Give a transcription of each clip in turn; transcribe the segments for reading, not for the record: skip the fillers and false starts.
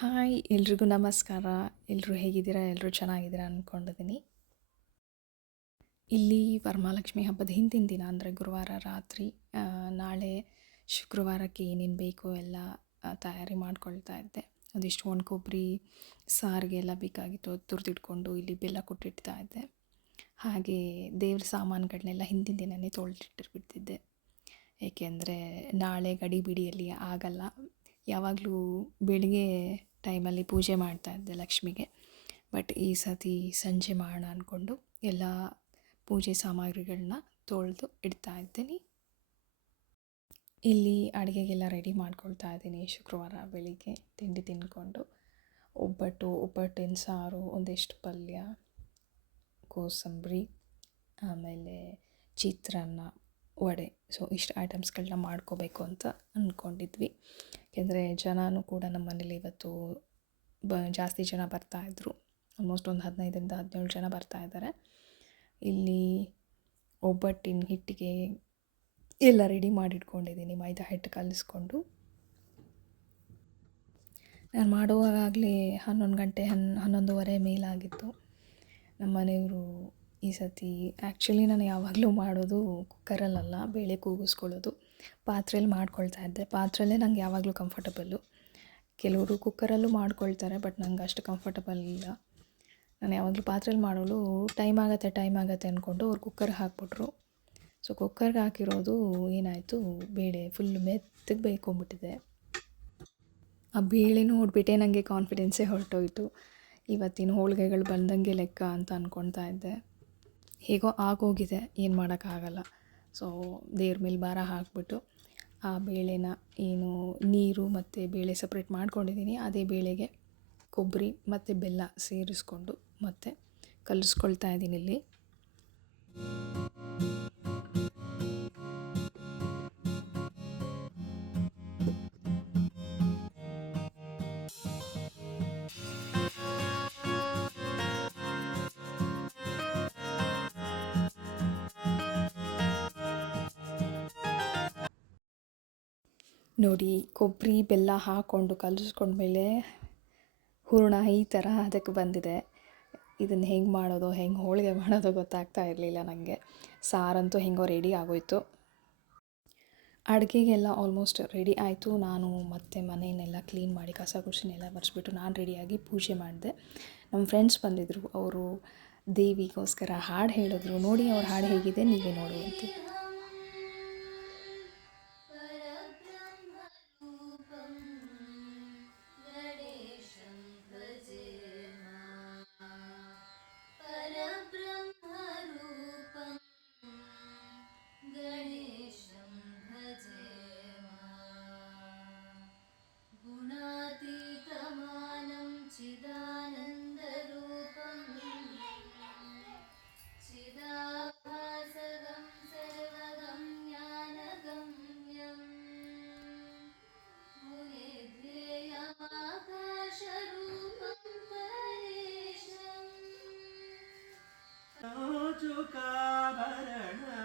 Hi ಎಲ್ರಿಗೂ ನಮಸ್ಕಾರ. ಎಲ್ಲರೂ ಹೇಗಿದ್ದೀರಾ? ಎಲ್ಲರೂ ಚೆನ್ನಾಗಿದ್ದೀರಾ ಅಂದ್ಕೊಂಡಿದ್ದೀನಿ. ಇಲ್ಲಿ ವರಮಹಾಲಕ್ಷ್ಮಿ ಹಬ್ಬದ ಹಿಂದಿನ ದಿನ ಅಂದರೆ ಗುರುವಾರ ರಾತ್ರಿ, ನಾಳೆ ಶುಕ್ರವಾರಕ್ಕೆ ಏನೇನು ಬೇಕೋ ಎಲ್ಲ ತಯಾರಿ ಮಾಡ್ಕೊಳ್ತಾ ಇದ್ದೆ. ಒಂದಿಷ್ಟು ಒಣ ಕೊಬ್ಬರಿ ಸಾರಿಗೆ ಎಲ್ಲ ಬೇಕಾಗಿತ್ತು, ತುರಿದಿಟ್ಕೊಂಡು ಇಲ್ಲಿ ಬೆಲ್ಲ ಕೊಟ್ಟಿಡ್ತಾ ಇದ್ದೆ. ಹಾಗೆ ದೇವ್ರ ಸಾಮಾನುಗಳನ್ನೆಲ್ಲ ಹಿಂದಿನ ದಿನವೇ ತೊಳೆದಿಟ್ಟಿರ್ಬಿಡ್ತಿದ್ದೆ. ಏಕೆಂದರೆ ನಾಳೆ ಗಡಿಬಿಡಿಯಲ್ಲಿ ಆಗಲ್ಲ. ಯಾವಾಗಲೂ ಬೆಳಿಗ್ಗೆ ಟೈಮಲ್ಲಿ ಪೂಜೆ ಮಾಡ್ತಾಯಿದ್ದೆ ಲಕ್ಷ್ಮಿಗೆ. ಬಟ್ ಈ ಸತಿ ಸಂಜೆ ಮಾಡೋಣ ಅಂದ್ಕೊಂಡು ಎಲ್ಲ ಪೂಜೆ ಸಾಮಗ್ರಿಗಳನ್ನ ತೊಳೆದು ಇಡ್ತಾ ಇದ್ದೀನಿ. ಇಲ್ಲಿ ಅಡುಗೆಗೆಲ್ಲ ರೆಡಿ ಮಾಡ್ಕೊಳ್ತಾ ಇದ್ದೀನಿ. ಶುಕ್ರವಾರ ಬೆಳಿಗ್ಗೆ ತಿಂಡಿ ತಿಂದ್ಕೊಂಡು ಒಬ್ಬಟ್ಟಿನ ಸಾರು, ಒಂದಿಷ್ಟು ಪಲ್ಯ, ಕೋಸಂಬರಿ, ಆಮೇಲೆ ಚಿತ್ರಾನ್ನ, ವಡೆ. ಸೊ ಇಷ್ಟು ಐಟಮ್ಸ್ಗಳನ್ನ ಮಾಡ್ಕೋಬೇಕು ಅಂತ ಅಂದ್ಕೊಂಡಿದ್ವಿ. ಯಾಕೆಂದರೆ ಜನನೂ ಕೂಡ ನಮ್ಮ ಮನೇಲಿ ಇವತ್ತು ಜಾಸ್ತಿ ಜನ ಬರ್ತಾಯಿದ್ರು. ಆಲ್ಮೋಸ್ಟ್ ಒಂದು 15-17 ಜನ ಬರ್ತಾಯಿದ್ದಾರೆ. ಇಲ್ಲಿ ಒಬ್ಬಟ್ಟಿನ ಹಿಟ್ಟಿಗೆ ಎಲ್ಲ ರೆಡಿ ಮಾಡಿಟ್ಕೊಂಡಿದ್ದೀನಿ. ಮೈದಾ ಹಿಟ್ಟು ಕಲಿಸ್ಕೊಂಡು ನಾನು ಮಾಡುವಾಗಲೇ 11 ಗಂಟೆ 11:30 ಮೇಲಾಗಿತ್ತು. ನಮ್ಮ ಮನೆಯವರು ಈ ಸತಿ ಆ್ಯಕ್ಚುಲಿ ನಾನು ಯಾವಾಗಲೂ ಮಾಡೋದು ಕುಕ್ಕರಲ್ಲ, ಬೇಳೆ ಕೂಗಿಸ್ಕೊಳ್ಳೋದು. ಪಾತ್ರೆಯಲ್ಲಿ ಮಾಡ್ಕೊಳ್ತಾ ಇದ್ದೆ. ಪಾತ್ರೆಯಲ್ಲೇ ನಂಗೆ ಯಾವಾಗಲೂ ಕಂಫರ್ಟಬಲ್ಲು. ಕೆಲವರು ಕುಕ್ಕರಲ್ಲೂ ಮಾಡ್ಕೊಳ್ತಾರೆ, ಬಟ್ ನಂಗೆ ಅಷ್ಟು ಕಂಫರ್ಟಬಲ್ ಇಲ್ಲ. ನಾನು ಯಾವಾಗಲೂ ಪಾತ್ರೆಯಲ್ಲಿ ಮಾಡೋಳು. ಟೈಮ್ ಆಗುತ್ತೆ ಅಂದ್ಕೊಂಡು ಅವ್ರು ಕುಕ್ಕರ್ಗೆ ಹಾಕ್ಬಿಟ್ರು. ಸೊ ಕುಕ್ಕರ್ಗೆ ಹಾಕಿರೋದು ಏನಾಯಿತು, ಬೇಳೆ ಫುಲ್ ಮೆತ್ತಗೆ ಬೇಯ್ಕೊಂಬಿಟ್ಟಿದೆ. ಆ ಬೇಳೆ ನೋಡಿಬಿಟ್ಟೆ ನನಗೆ ಕಾನ್ಫಿಡೆನ್ಸೇ ಹೊರಟೋಯ್ತು. ಇವತ್ತಿನ ಹೋಳಿಗೆಗಳು ಬಂದಂಗೆ ಲೆಕ್ಕ ಅಂತ ಅಂದ್ಕೊಳ್ತಾ ಇದ್ದೆ. ಹೇಗೋ ಆಗೋಗಿದೆ, ಏನು ಮಾಡೋಕ್ಕಾಗಲ್ಲ. ಸೊ ದೇವ್ರ ಮೇಲೆ ಭಾರ ಹಾಕಿಬಿಟ್ಟು ಆ ಬೇಳೆನ ಏನು ನೀರು ಮತ್ತು ಬೇಳೆ ಸಪ್ರೇಟ್ ಮಾಡ್ಕೊಂಡಿದ್ದೀನಿ, ಅದೇ ಬೇಳೆಗೆ ಕೊಬ್ಬರಿ ಮತ್ತು ಬೆಲ್ಲ ಸೇರಿಸ್ಕೊಂಡು ಮತ್ತು ಕಲಿಸ್ಕೊಳ್ತಾ ಇದ್ದೀನಿ ಇಲ್ಲಿ. ನೋಡಿ, ಕೊಬ್ಬರಿ ಬೆಲ್ಲ ಹಾಕ್ಕೊಂಡು ಕಲಿಸ್ಕೊಂಡ್ಮೇಲೆ ಹೂರಣ ಈ ಥರ ಅದಕ್ಕೆ ಬಂದಿದೆ. ಇದನ್ನು ಹೆಂಗೆ ಮಾಡೋದು, ಹೆಂಗೆ ಹೋಳಿಗೆ ಮಾಡೋದು ಗೊತ್ತಾಗ್ತಾ ಇರಲಿಲ್ಲ ನನಗೆ. ಸಾರಂತೂ ಹೆಂಗೋ ರೆಡಿ ಆಗೋಯಿತು. ಅಡುಗೆಗೆಲ್ಲ ಆಲ್ಮೋಸ್ಟ್ ರೆಡಿ ಆಯಿತು. ನಾನು ಮತ್ತೆ ಮನೆಯನ್ನೆಲ್ಲ ಕ್ಲೀನ್ ಮಾಡಿ ಕಸ ಗುಡಿಸಿನೆಲ್ಲ ಒರೆಸ್ಬಿಟ್ಟು ನಾನು ರೆಡಿಯಾಗಿ ಪೂಜೆ ಮಾಡಿದೆ. ನಮ್ಮ ಫ್ರೆಂಡ್ಸ್ ಬಂದಿದ್ದರು. ಅವರು ದೇವಿಗೋಸ್ಕರ ಹಾಡು ಹೇಳಿದ್ರು. ನೋಡಿ ಅವ್ರ ಹಾಡು ಹೇಗಿದೆ ನೀವೇ ನೋಡುವಂತೆ.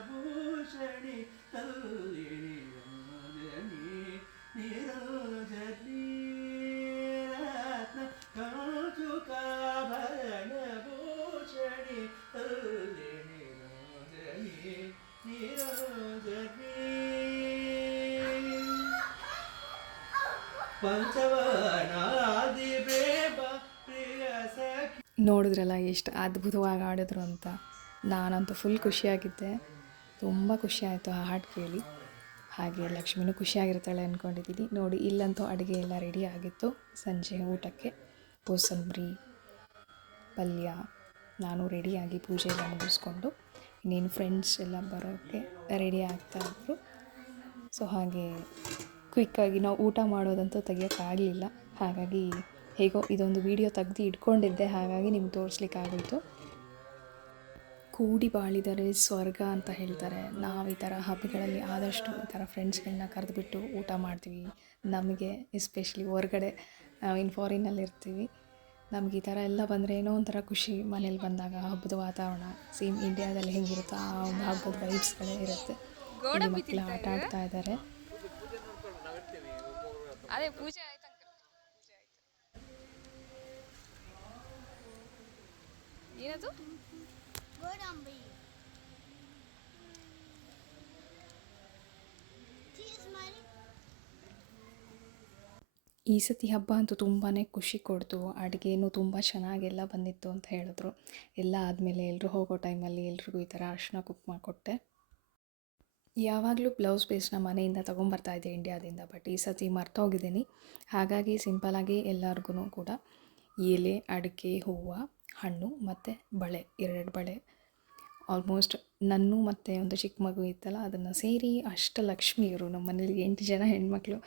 ಭೂಷಣಿ ತಲ್ಲಿಣಿ ನಿರಂಜನಿ ರತ್ನ ಕಾಚುಕಾಭರಣ ಭೂಷಣಿ ತಲ್ಲಿಣಿ ನಿರಂಜನಿ ಪಂಚವನಾದಿ ಬೇಬ ಪ್ರಿಯ ಸಖಿ. ನೋಡಿದ್ರಲ್ಲ ಎಷ್ಟು ಅದ್ಭುತವಾಗಿ ಆಡಿದ್ರು ಅಂತ. ನಾನಂತೂ ಫುಲ್ ಖುಷಿಯಾಗಿದ್ದೆ. ತುಂಬ ಖುಷಿಯಾಯಿತು ಆ ಹಾಡು ಕೇಳಿ. ಹಾಗೆ ಲಕ್ಷ್ಮಿನೂ ಖುಷಿಯಾಗಿರ್ತಾಳೆ ಅಂದ್ಕೊಂಡಿದ್ದೀನಿ. ನೋಡಿ, ಇಲ್ಲಂತೂ ಅಡುಗೆ ಎಲ್ಲ ರೆಡಿ ಆಗಿತ್ತು. ಸಂಜೆ ಊಟಕ್ಕೆ ಕೋಸಂಬರಿ ಪಲ್ಯ. ನಾನು ರೆಡಿಯಾಗಿ ಪೂಜೆ ಎಲ್ಲ ಮುಗಿಸ್ಕೊಂಡು ಇನ್ನೇನು ಫ್ರೆಂಡ್ಸ್ ಎಲ್ಲ ಬರೋಕ್ಕೆ ರೆಡಿ ಆಗ್ತಾಯಿದ್ರು. ಸೊ ಹಾಗೆ ಕ್ವಿಕ್ಕಾಗಿ ನಾವು ಊಟ ಮಾಡೋದಂತೂ ತೆಗಿಯೋಕ್ಕಾಗಲಿಲ್ಲ. ಹಾಗಾಗಿ ಹೇಗೋ ಇದೊಂದು ವಿಡಿಯೋ ತೆಗೆದು ಇಟ್ಕೊಂಡಿದ್ದೆ, ಹಾಗಾಗಿ ನಿಮ್ಗೆ ತೋರಿಸ್ಲಿಕ್ಕಾಗೋಯಿತು. ಕೂಡಿ ಬಾಳಿದರೆ ಸ್ವರ್ಗ ಅಂತ ಹೇಳ್ತಾರೆ. ನಾವು ಈ ಥರ ಹಬ್ಬಗಳಲ್ಲಿ ಆದಷ್ಟು ಈ ಥರ ಫ್ರೆಂಡ್ಸ್ಗಳನ್ನ ಕರೆದುಬಿಟ್ಟು ಊಟ ಮಾಡ್ತೀವಿ. ನಮಗೆ ಎಸ್ಪೆಷಲಿ ಹೊರ್ಗಡೆ ನಾವಿನ್ನು ಫಾರಿನಲ್ಲಿರ್ತೀವಿ, ನಮ್ಗೆ ಈ ಥರ ಎಲ್ಲ ಬಂದರೆ ಏನೋ ಒಂಥರ ಖುಷಿ. ಮನೇಲಿ ಬಂದಾಗ ಹಬ್ಬದ ವಾತಾವರಣ ಸೇಮ್ ಇಂಡಿಯಾದಲ್ಲಿ ಹೆಂಗಿರುತ್ತೋ ಆ ಒಂದು ಹಬ್ಬದ ವೈಬ್ಸ್ಗಳೇ ಇರುತ್ತೆ. ಇಲ್ಲಿ ಮಕ್ಕಳು ಆಟ ಆಡ್ತಾ ಇದ್ದಾರೆ. ಅದು? ಗೋಡಂಬಿ. ಚೀಸ್ ಮಾಡಿ. ಈ ಸತಿ ಹಬ್ಬ ಅಂತೂ ತುಂಬಾ ಖುಷಿ ಕೊಡ್ತು. ಅಡುಗೆನೂ ತುಂಬ ಚೆನ್ನಾಗೆಲ್ಲ ಬಂದಿತ್ತು ಅಂತ ಹೇಳಿದ್ರು. ಎಲ್ಲ ಆದಮೇಲೆ ಎಲ್ಲರೂ ಹೋಗೋ ಟೈಮಲ್ಲಿ ಎಲ್ರಿಗೂ ಈ ಥರ ಅರಿಶಿನ ಕುಂಕುಮ ಕೊಟ್ಟೆ. ಯಾವಾಗಲೂ ಬ್ಲೌಸ್ ಪೀಸ್ನ ಮನೆಯಿಂದ ತೊಗೊಂಬರ್ತಾಯಿದ್ದೆ ಇಂಡಿಯಾದಿಂದ, ಬಟ್ ಈ ಸತಿ ಮರ್ತೋಗಿದ್ದೀನಿ. ಹಾಗಾಗಿ ಸಿಂಪಲಾಗಿ ಎಲ್ಲರಿಗೂ ಕೂಡ ಎಲೆ, ಅಡಿಕೆ, ಹೂವು, ಹಣ್ಣು ಮತ್ತು ಬಳೆ, 2 ಬಳೆ, ಆಲ್ಮೋಸ್ಟ್ ನನ್ನೂ ಮತ್ತು ಒಂದು ಚಿಕ್ಕ ಮಗು ಇತ್ತಲ್ಲ ಅದನ್ನು ಸೇರಿ ಅಷ್ಟಲಕ್ಷ್ಮಿಯರು. ನಮ್ಮ ಮನೇಲಿ 8 ಜನ ಹೆಣ್ಮಕ್ಳು,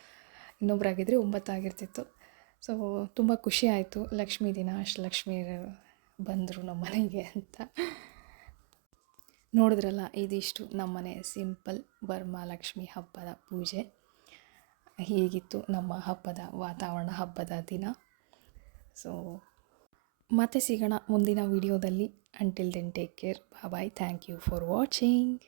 ಇನ್ನೊಬ್ಬರಾಗಿದ್ದರೆ 9 ಆಗಿರ್ತಿತ್ತು. ಸೊ ತುಂಬ ಖುಷಿ ಆಯಿತು, ಲಕ್ಷ್ಮೀ ದಿನ ಅಷ್ಟಲಕ್ಷ್ಮಿಯರು ಬಂದರು ನಮ್ಮ ಮನೆಗೆ ಅಂತ. ನೋಡಿದ್ರಲ್ಲ, ಇದಿಷ್ಟು ನಮ್ಮನೆ ಸಿಂಪಲ್ ವರಮಹಾಲಕ್ಷ್ಮಿ ಹಬ್ಬದ ಪೂಜೆ. ಹೀಗಿತ್ತು ನಮ್ಮ ಹಬ್ಬದ ವಾತಾವರಣ, ಹಬ್ಬದ ದಿನ. ಸೊ ಮತ್ತೆ ಸಿಗೋಣ ಮುಂದಿನ ವಿಡಿಯೋದಲ್ಲಿ. Until then take care, bye. Thank you for watching.